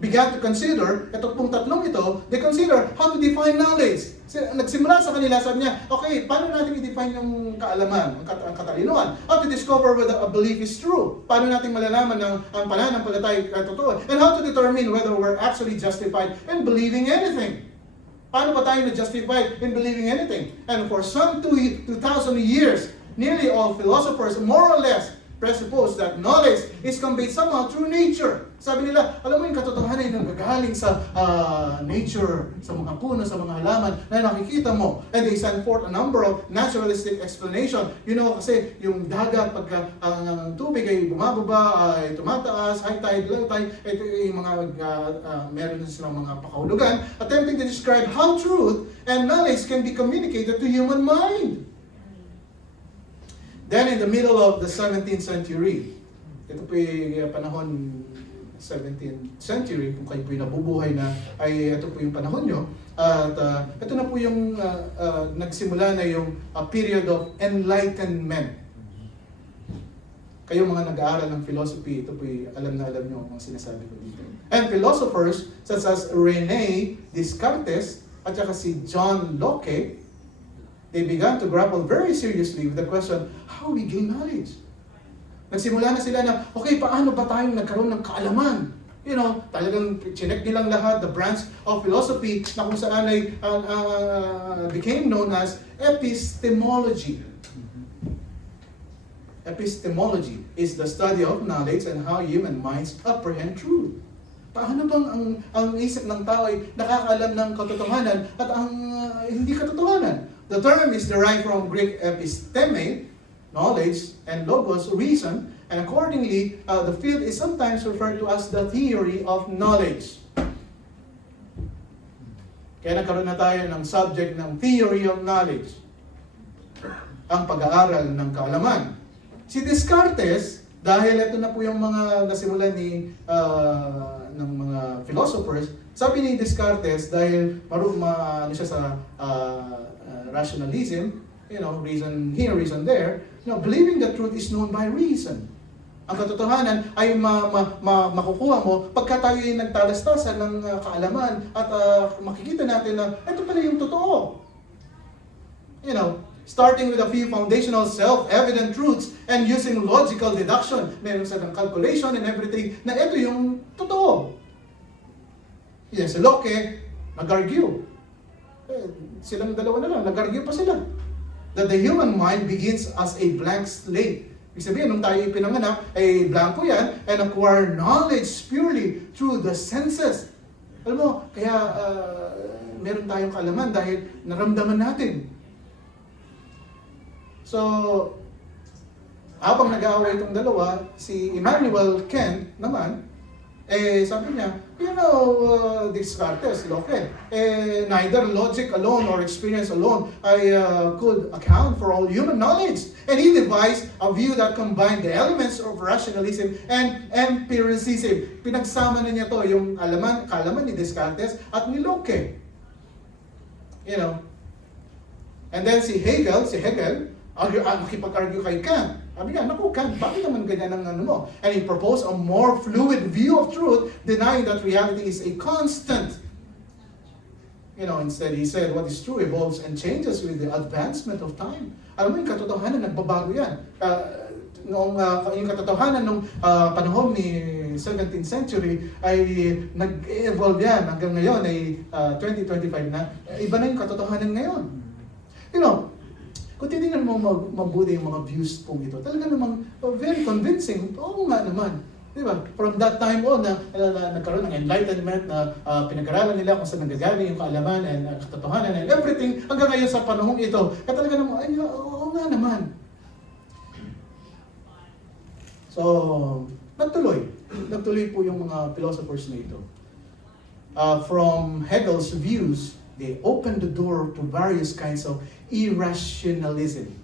began to consider, ito pong tatlong ito, they consider how to define knowledge. Nagsimula sa kanila, sabi niya, okay, paano natin i-define yung kaalaman, ang katalinuhan? How to discover whether a belief is true? Paano natin malalaman ang pananampalataya ay totoo? And how to determine whether we're actually justified in believing anything? Paano ba tayo na-justify in believing anything? And for some 2,000 years, nearly all philosophers, more or less, presuppose that knowledge is conveyed somehow through nature. Sabi nila, alam mo yung katotohanan ay nanggagaling sa nature, sa mga puno, sa mga halaman na nakikita mo. And they send forth a number of naturalistic explanation. Kasi yung dagat, pagka ang tubig ay bumababa, ay tumataas, high tide, low tide, ito yung mga, meron silang mga pakahulugan, attempting to describe how truth and knowledge can be communicated to human mind. Then in the middle of the 17th century, ito po yung panahon 17th century, kung kayo po yung nabubuhay na, ay ito po yung panahon nyo. At ito na po yung nagsimula na yung period of enlightenment. Kayo mga nag-aaral ng philosophy, ito po yung alam na alam nyo ang sinasabi ko dito. And philosophers such as René Descartes at saka si John Locke, they began to grapple very seriously with the question, how we gain knowledge? Nagsimula na sila na, okay, paano ba tayong nagkaroon ng kaalaman? Talagang chinek nilang lahat, the branch of philosophy na kung saan ay became known as epistemology. Epistemology is the study of knowledge and how human minds apprehend truth. Paano bang ang isip ng tao ay nakakaalam ng katotohanan at ang hindi katotohanan? The term is derived from Greek episteme, knowledge, and logos, reason, and accordingly, the field is sometimes referred to as the theory of knowledge. Kaya nagkaroon na tayo ng subject ng theory of knowledge, ang pag-aaral ng kaalaman. Si Descartes, dahil ito na po yung mga nasimulan ng mga philosophers, sabi ni Descartes, dahil ano siya sa rationalism, reason here, reason there, believing the truth is known by reason. Ang katotohanan ay makukuha mo pagka tayo ay nagtalastasan ng kaalaman at makikita natin na ito pala yung totoo. Starting with a few foundational self-evident truths and using logical deduction, meron sa calculation and everything, na ito yung totoo. Yan, si Locke, nag-argue. Silang dalawa na lang, nag-argue pa sila. That the human mind begins as a blank slate. Ibig sabihin, nung tayo ipinanganak, ay blanco yan, and acquire knowledge purely through the senses. Alam mo, kaya meron tayong kaalaman dahil naramdaman natin. So, habang nag-aaway itong dalawa, si Immanuel Kant naman, sabi niya, Descartes, Locke, neither logic alone or experience alone could account for all human knowledge. And he devised a view that combined the elements of rationalism and empiricism. Pinagsama na niya to, yung kaalaman ni Descartes at ni Locke. And then si Hegel, makipag-argue kay Kant. Sabi niya, naku Kant, bakit naman ganyan ang mo? And he proposed a more fluid view of truth, denying that reality is a constant. Instead he said, what is true evolves and changes with the advancement of time. Alam mo, yung katotohanan, nagbabago yan. Yung katotohanan nung panahon ni 17th century ay nag-evolve yan. Hanggang ngayon ay 2025 na. Iba na yung katotohanan ngayon. Kung titignan mo mabuti yung mga views pong ito, talaga namang very convincing. Oo nga naman. Di ba? From that time on, nagkaroon ng enlightenment na pinag-aralan nila kung saan nanggagaling yung kaalaman and katotohanan and everything hanggang ngayon sa panahong ito. Kaya talaga naman, ay, oo nga naman. So, nagtuloy po yung mga philosophers na ito. From Hegel's views, they opened the door to various kinds of irrationalism.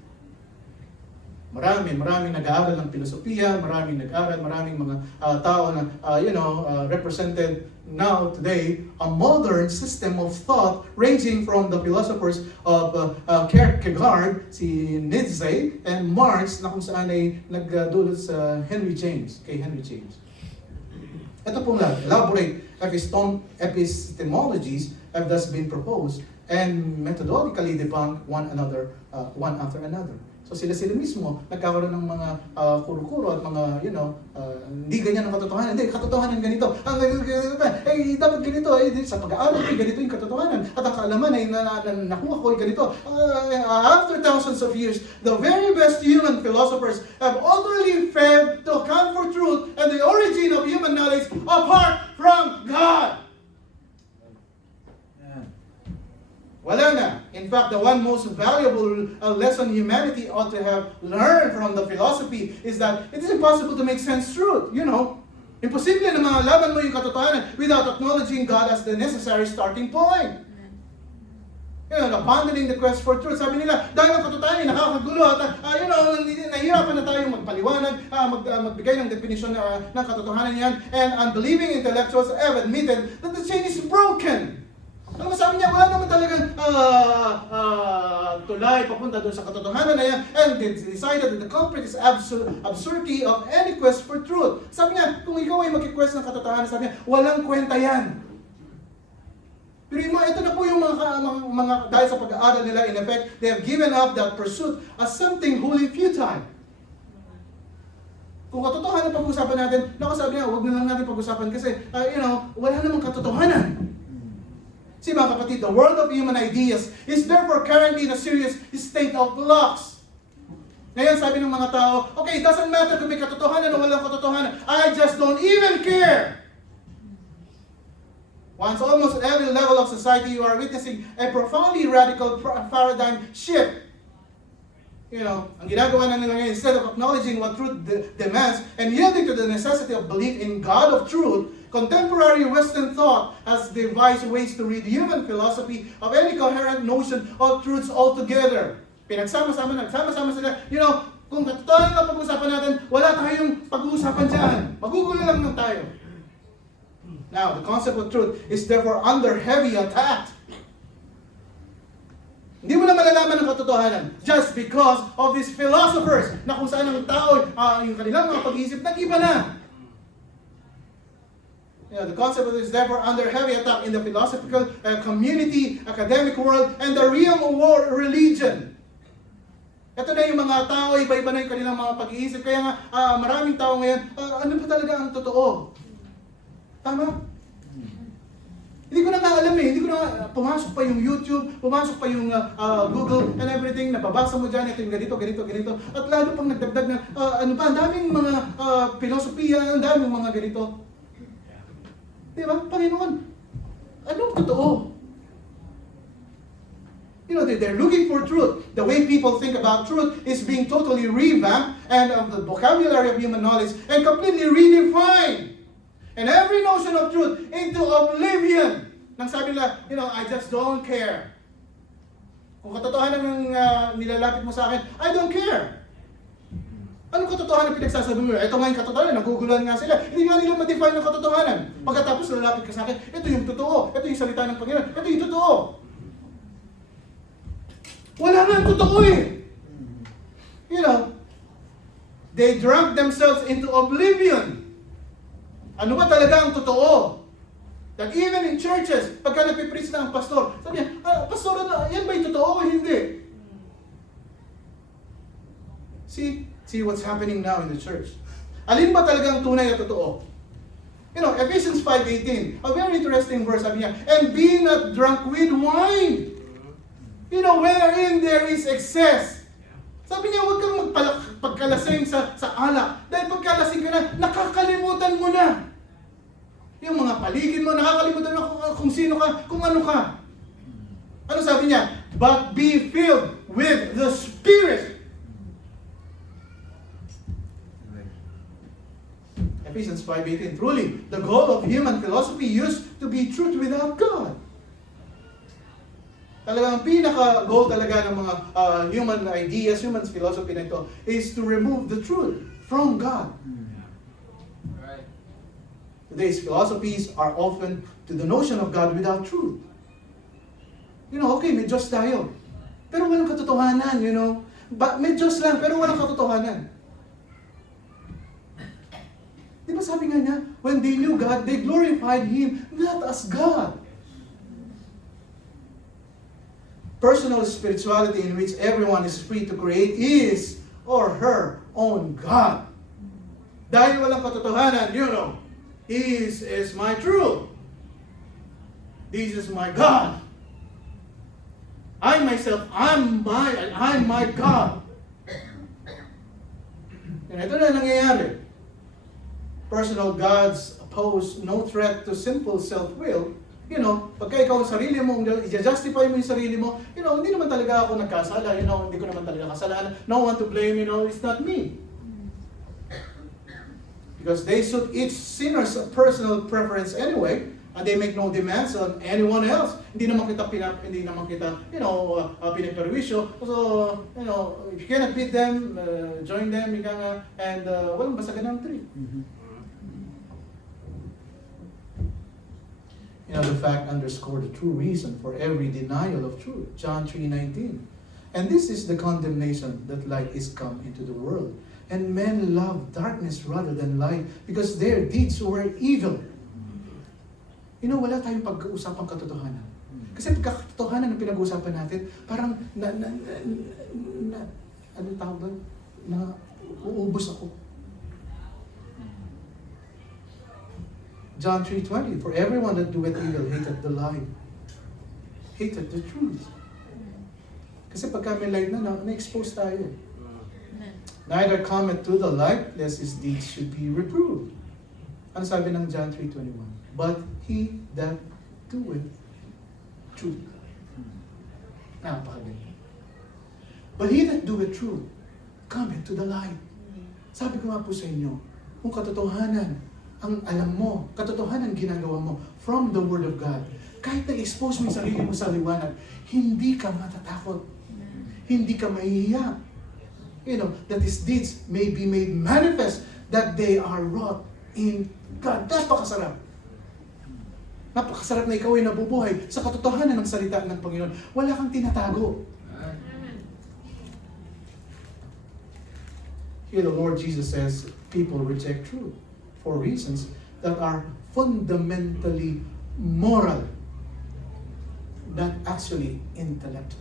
Maraming nag-aaral ng filosofiya, maraming mga tao na, represented now, today, a modern system of thought ranging from the philosophers of Kierkegaard, si Nietzsche, and Marx, na kung saan ay nagdulot sa Henry James. Ito pong elaborate epistemologies have thus been proposed and methodologically debunk one after another. So sila mismo nagkakaroon ng mga kuro-kuro at mga, hindi ganyan ang katotohanan. Hindi, katotohanan ganito. Dapat ganito. Sa pag-aaral, ganito yung katotohanan. At ang kaalaman ay nakuha ko ay ganito. After thousands of years, the very best human philosophers have utterly failed to account for truth and the origin of human knowledge apart from God. Wala na. In fact, the one most valuable lesson humanity ought to have learned from the philosophy is that it is impossible to make sense truth. Imposible na malaman mo yung katotohanan without acknowledging God as the necessary starting point. Abandoning the quest for truth. Sabi nila, dahil ang katotohanan ay nakakagulo at, nahihirapan na tayong magpaliwanag, magbigay ng definisyon ng katotohanan yan, and unbelieving intellectuals have admitted that the chain is broken. Ang masabi niya, wala naman talagang tulay papunta doon sa katotohanan na yan, and they decided that the culprit is absurdity of any quest for truth. Sabi niya, kung ikaw ay mag-quest ng katotohanan, sabi niya, walang kwenta yan. Pero ito na po yung mga dahil sa pag-aaral nila, in effect, they have given up that pursuit as something wholly futile. Kung katotohanan pag-usapan natin, sabi niya, huwag na lang natin pag-usapan kasi, wala namang katotohanan. See mga kapatid, the world of human ideas is therefore currently in a serious state of flux. Ngayon sabi ng mga tao, okay, it doesn't matter kung may katotohanan o walang katotohanan. I just don't even care. Once almost at every level of society, you are witnessing a profoundly radical paradigm shift. Ang ginagawa na nila ngayon, instead of acknowledging what truth demands and yielding to the necessity of belief in God of truth, contemporary Western thought has devised ways to rid human philosophy of any coherent notion of truths altogether. Nagsama-sama sila. Kung katotohanan lang pag-uusapan natin, wala tayong pag-uusapan dyan. Magugulo lang tayo. Now, the concept of truth is therefore under heavy attack. Hindi mo na malalaman ang katotohanan just because of these philosophers na kung saan ang tao, yung kanilang mga pag-iisip, nag-iba na. The concept of this is therefore under heavy attack in the philosophical community, academic world, and the realm of religion. Ito na yung mga tao, iba-iba na yung kanilang mga pag-iisip. Kaya nga, maraming tao ngayon, ano ba talaga ang totoo? Tama? Hindi ko na nga alam hindi ko na pumasok pa yung YouTube, pumasok pa yung Google and everything, napabasa mo dyan, ito yung ganito. At lalo pang nagdagdag na, ang daming mga filosofiya, ang daming mga ganito. Di ba? Panginoon, anong totoo? They're looking for truth. The way people think about truth is being totally revamped and of the vocabulary of human knowledge and completely redefined. And every notion of truth into oblivion. Nang sabi nila, I just don't care. Kung katotohanan ng nilalapit mo sa akin, I don't care. Anong katotohanan pinagsasabi mo? Ito nga yung katotohanan, naguguluhan nga sila. Hindi nga nila ma-define ng katotohanan. Pagkatapos lalapit ka sa akin, ito yung totoo. Ito yung salita ng Panginoon. Ito yung totoo. Wala nga ang totoo they drug themselves into oblivion. Ano ba talaga ang totoo? That even in churches, pagka nagpipreach na ang pastor, sabi niya, pastor, yan ba yung totoo o hindi? See what's happening now in the church. Alin ba talagang tunay at totoo? Ephesians 5:18, a very interesting verse, sabi niya, and be not drunk with wine, wherein there is excess. Sabi niya, huwag kang pagkalasing sa alak. Dahil pagkalasing ka na, nakakalimutan mo na. Yung mga paligid mo, nakakalimutan mo kung sino ka, kung ano ka. Ano sabi niya? But be filled with the Spirit. Ephesians 5:18. Truly, the goal of human philosophy used to be truth without God. Talagang pinaka-goal talaga ng mga human ideas, human philosophy na ito is to remove the truth from God. Right. Today's philosophies are often to the notion of God without truth. Okay, may Diyos tayo. Pero walang katotohanan, May Diyos lang, pero walang katotohanan. Di ba sabi nga niya, when they knew God, they glorified Him, not as God. Personal spirituality in which everyone is free to create his or her own God. Dahil walang katotohanan, This is my truth. This is my God. I myself, I'm my God. And ito na nangyayari. Personal gods pose no threat to simple self-will. Pagka ikaw sarili mo, i-justify mo yung sarili mo, hindi naman talaga ako nagkasala, hindi ko naman talaga kasalanan. No one to blame, it's not me. Because they suit each sinner's personal preference anyway, and they make no demands on anyone else. Hindi naman kita pinaperwisyo. So, if you cannot beat them, join them, and walang basagan ng tree. The fact underscore the true reason for every denial of truth. John 3:19. And this is the condemnation, that light is come into the world. And men love darkness rather than light because their deeds were evil. Wala tayong pag-uusapang katotohanan. Kasi pagkakatotohanan ang pinag-uusapan natin, parang ano tawag doon? Uubos ako. John 3:20, for everyone that doeth evil hated the light, hated the truth. Kasi pagka may light na-expose tayo. Neither cometh to the light, lest his deeds should be reproved. Ano sabi ng John 3:21? But he that doeth truth. Napakaganda. But he that doeth truth, cometh to the light. Sabi ko nga po sa inyo, kung katotohanan ang alam mo, katotohanan ginagawa mo from the Word of God, kahit na-expose mo yung sarili mo sa liwanag, hindi ka matatakot. Hindi ka mahihiya. That his deeds may be made manifest, that they are wrought in God. Napakasarap. Napakasarap na ikaw ay nabubuhay sa katotohanan ng salita ng Panginoon. Wala kang tinatago. Here the Lord Jesus says, people reject truth for reasons that are fundamentally moral, not actually intellectual.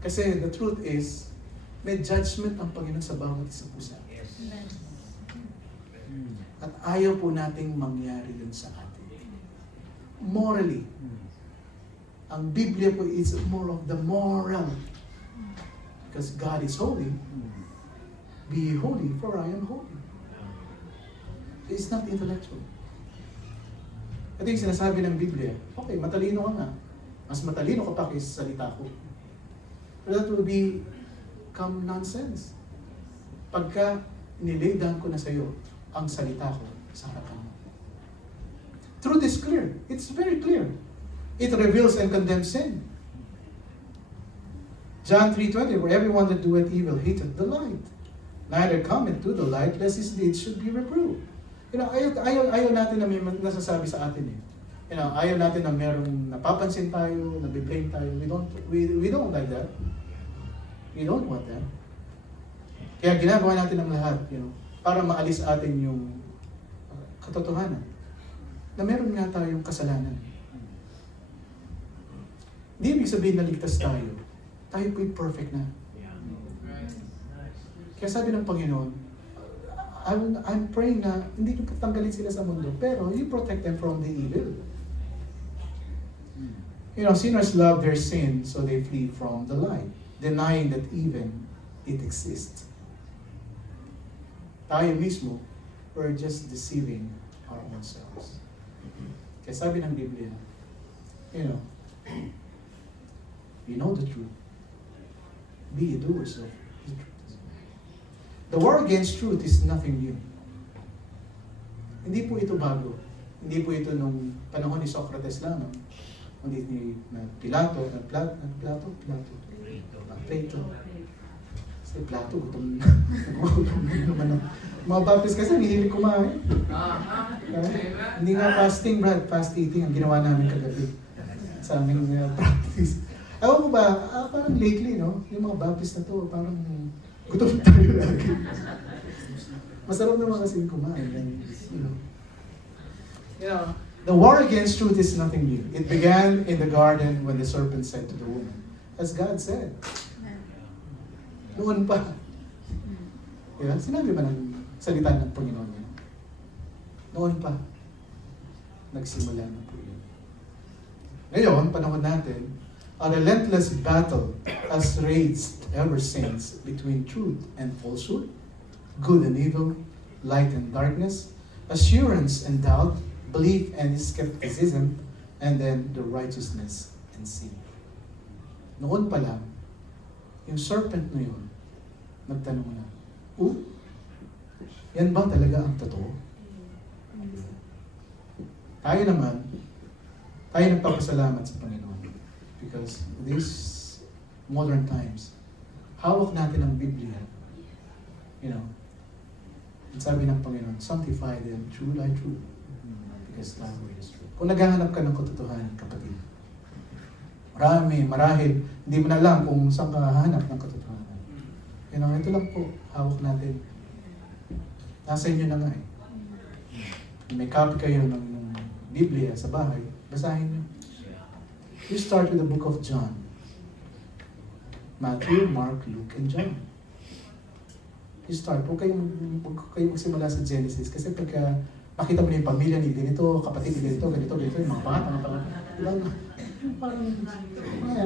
Kasi the truth is, may judgment ang Panginoon sa bawat isa po sa atin. Yes. At ayaw po nating mangyari yun sa atin. Morally, ang Biblia po is more of the moral. Because God is holy, be holy for I am holy. It's not intellectual. Ito yung sinasabi ng Biblia. Okay, matalino ka nga. Mas matalino ka pa kaysa salita ko. But that will become nonsense. Pagka nilay down ko na sa iyo ang salita ko sa harapan mo. Truth is clear. It's very clear. It reveals and condemns sin. John 3:20, where everyone that doeth evil hateth the light, neither cometh to the light, lest his deeds should be reproved. Ayaw natin na may nasasabi sa atin eh. Ayaw natin na merong napapansin tayo, nabiblame tayo. We don't like that. We don't want that. Kaya ginagawa natin ang lahat, para maalis atin yung katotohanan na meron nga tayong kasalanan. Hindi ibig sabihin na ligtas tayo. Tayo po'y perfect na. Kaya sabi ng Panginoon, I'm praying na hindi ko patanggalin sila sa mundo, pero you protect them from the evil. Sinners love their sin, so they flee from the light. denying that even it exists. Tayo mismo, we're just deceiving our own selves. Kaya sabi ng Biblia, you know the truth. Be doers of the truth. The war against truth is nothing new. Hindi po ito bago. Hindi po ito nung panahon ni Socrates lang. Hindi ni Plato. Si Plato, gutom naman. Mga Baptist kasi hihilig kumain. Hindi nga fasting, Brad. Fast eating ang ginawa namin kagabi sa aming practice. Ewan mo ba, parang lately, no? Yung mga Baptist na to, parang gutom tayo lagi. Masarap naman kasi kumain. The war against truth is nothing new. It began in the garden when the serpent said to the woman, as God said. Noon pa. Diba? Sinabi ba ng salita ng Panginoon niya? Noon pa. Nagsimula na po yun. Ngayon, panahon natin, a relentless battle has raged ever since between truth and falsehood, good and evil, light and darkness, assurance and doubt, belief and skepticism, and then the righteousness and sin. Noon pa lang, yung serpent na yun, nagtanong na, yan ba talaga ang totoo? Tayo naman, tayo nagpapasalamat sa Panginoon. Because these modern times, hawak natin ang Biblia. Sabi ng Panginoon, sanctify them through thy truth. Because thy word is true. Kung naghahanap ka ng katotohanan, kapatid, marahil, hindi mo na alam kung saan ka hahanap ng katotohanan. Ito lang po, hawak natin. Nasa inyo na nga eh. May copy kayo ng Biblia sa bahay, basahin nyo. You start with the book of John. Matthew, Mark, Luke, and John. You start. Huwag kayong magsimula sa Genesis. Kasi pagka makita mo na yung pamilya ni ganito, kapatid ni ganito, yung mga pangat. Diba? Parang,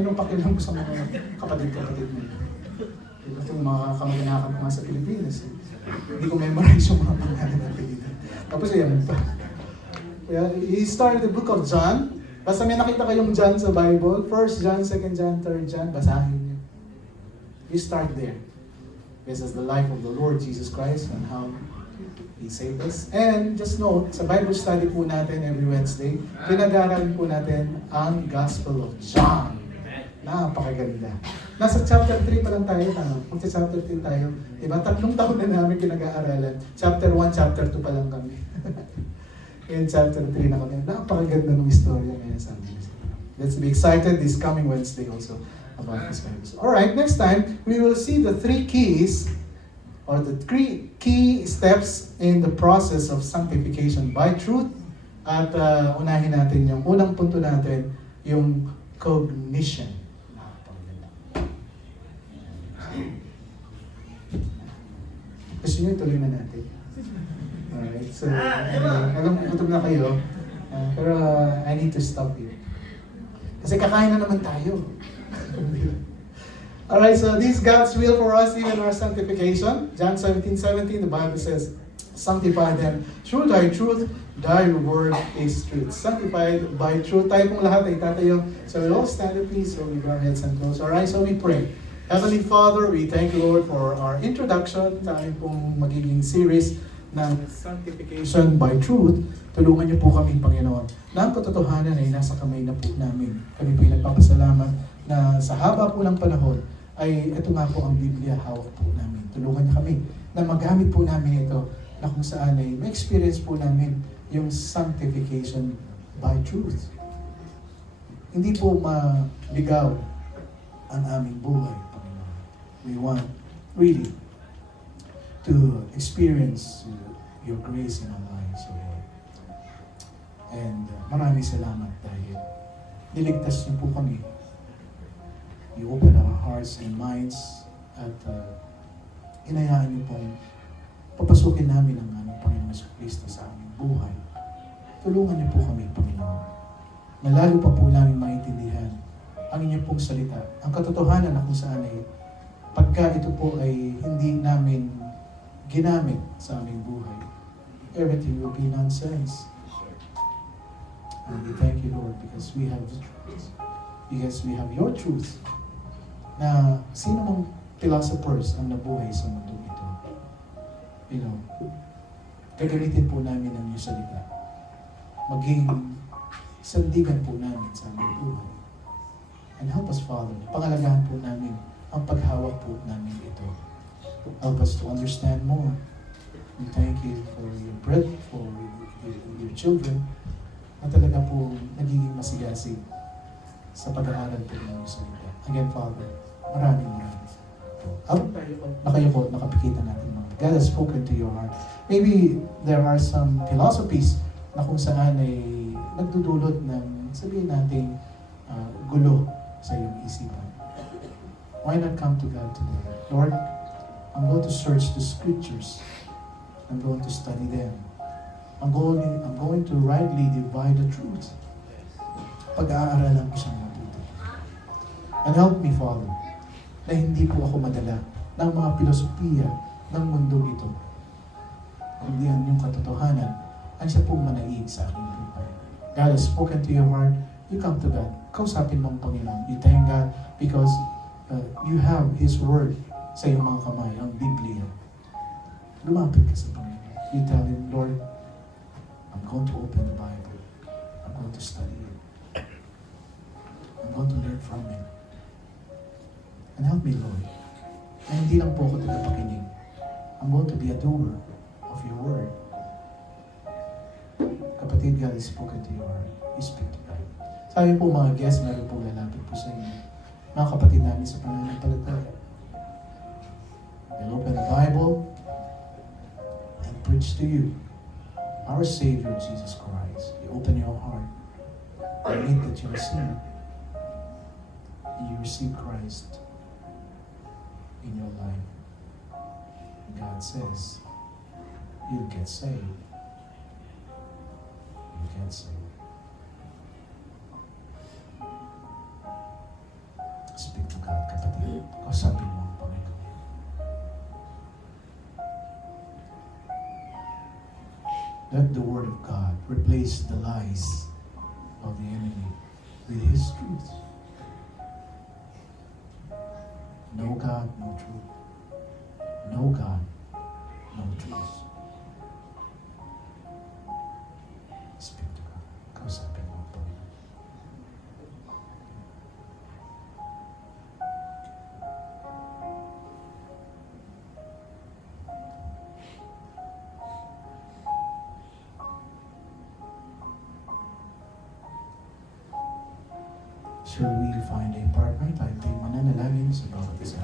anong pakilang mo sa mga kapatid mo? Itong mga kamag-anakan ko nga sa Pilipinas. Hindi ko memorize yung mga pangalan natin dito. Tapos yan pa. He started the book of John. Basta may nakita kayong John sa Bible, 1 John, 2 John, 3 John, basahin niyo. You start there. This is the life of the Lord Jesus Christ and how He saved us. And just note, sa Bible study po natin every Wednesday, pinag-aaralan po natin ang Gospel of John. Napakaganda. Nasa chapter 3 pa lang tayo, magsa-chapter 3 tayo. Diba? 3 taon na namin pinag-aaralan. Chapter 1, chapter 2 pa lang kami. Ngayon, chapter 3 na kami. Napakaganda ng istorya ngayon sa amin. Let's be excited this coming Wednesday also about this Bible. Alright, next time, we will see the 3 keys or the 3 key steps in the process of sanctification by truth. At unahin natin yung unang punto natin, yung cognition. Gusto nyo ituloy na natin? Alright, so alam ko gutom na kayo, pero I need to stop here. Kasi kakain na naman tayo. Alright, so this God's will for us, even our sanctification. John 17:17, the Bible says, sanctify them through thy truth, thy word is truth. Sanctified by truth. Tayo pong lahat ay tatayo. So we'll all stand up please, so we bow our heads and close our eyes, so we pray. Heavenly Father, we thank you, Lord, for our introduction sa aming pong magiging series ng Sanctification by Truth. Tulungan niyo po kami, Panginoon, na ang katotohanan ay nasa kamay na po namin. Kami po ay nagpapasalamat na sa haba po ng panahon ay ito nga po ang Biblia, hawak po namin. Tulungan niyo kami na magamit po namin ito na kung saan ay may experience po namin yung sanctification by truth. Hindi po maligaw ang aming buhay. We want really to experience your grace in our lives, O Lord. And maraming salamat dahil niligtas niyo po kami. You open our hearts and minds at inayaan niyo pong papasukin namin ang aming Panginoon Jesucristo sa aming buhay. Tulungan niyo po kami, Panginoon, na lalo pa po namin maintindihan ang inyong pong salita. Ang katotohanan na kung saan ay pagka ito po ay hindi namin ginamit sa aming buhay, everything will be nonsense. And we thank you, Lord, because we have the truth. Because we have your truth. Na sino mang philosophers ang nabuhay sa mundo ito. You know, gagamitin po namin ang iyong salita. Maging sandigan po namin sa aming buhay. And help us, Father. Pangalagahan po namin ang paghawak po namin ito. Help us to understand more. We thank you for your bread, for your children, na talaga po nagiging masigasig sa pag-aaral po ng iyong salita. Again, Father, maraming po. Habang tayo na kayo po, nakapikita natin mga God has spoken to your heart. Maybe there are some philosophies na kung saan ay nagdudulot ng, sabihin natin, gulo sa iyong isipan. Why not come to God today? Lord, I'm going to search the scriptures. I'm going to study them. I'm going to rightly divide the truth. Pag-aaralan ko siyang mabuti. And help me, Father, na hindi po ako madala ng mga filosofiya ng mundo ito. Hindi ang yung katotohanan ang siya pong manaig sa aking buhay. God has spoken to your heart. You come to God. Kausapin mo ang Panginoon. You thank God because you have His Word sa iyong mga kamay, ang Biblia. Lumapit ka sa Panginoon. You tell Him, Lord, I'm going to open the Bible. I'm going to study it. I'm going to learn from it. And help me, Lord. Na hindi lang po ako tagapakinig. I'm going to be a doer of your word. Kapatid, God has spoken to your heart. You speak to God. Sabi po mga guests, meron po lalapit po sa inyo. Mga kapatid namin sa pananampalataya. They'll open the Bible and preach to you our Savior, Jesus Christ. You open your heart. Admit that you're a sinner. And you receive Christ in your life. And God says, you'll get saved. You get saved. Speak to God, kapatid. Kausapin mo ang Panginoon. Let the Word of God replace the lies of the enemy with His truth. No God, no truth. No God, no truth. Speak to God. Kausapin mo ang Panginoon. Shall we find a partner? Tayo mananalangin sa bawat isa.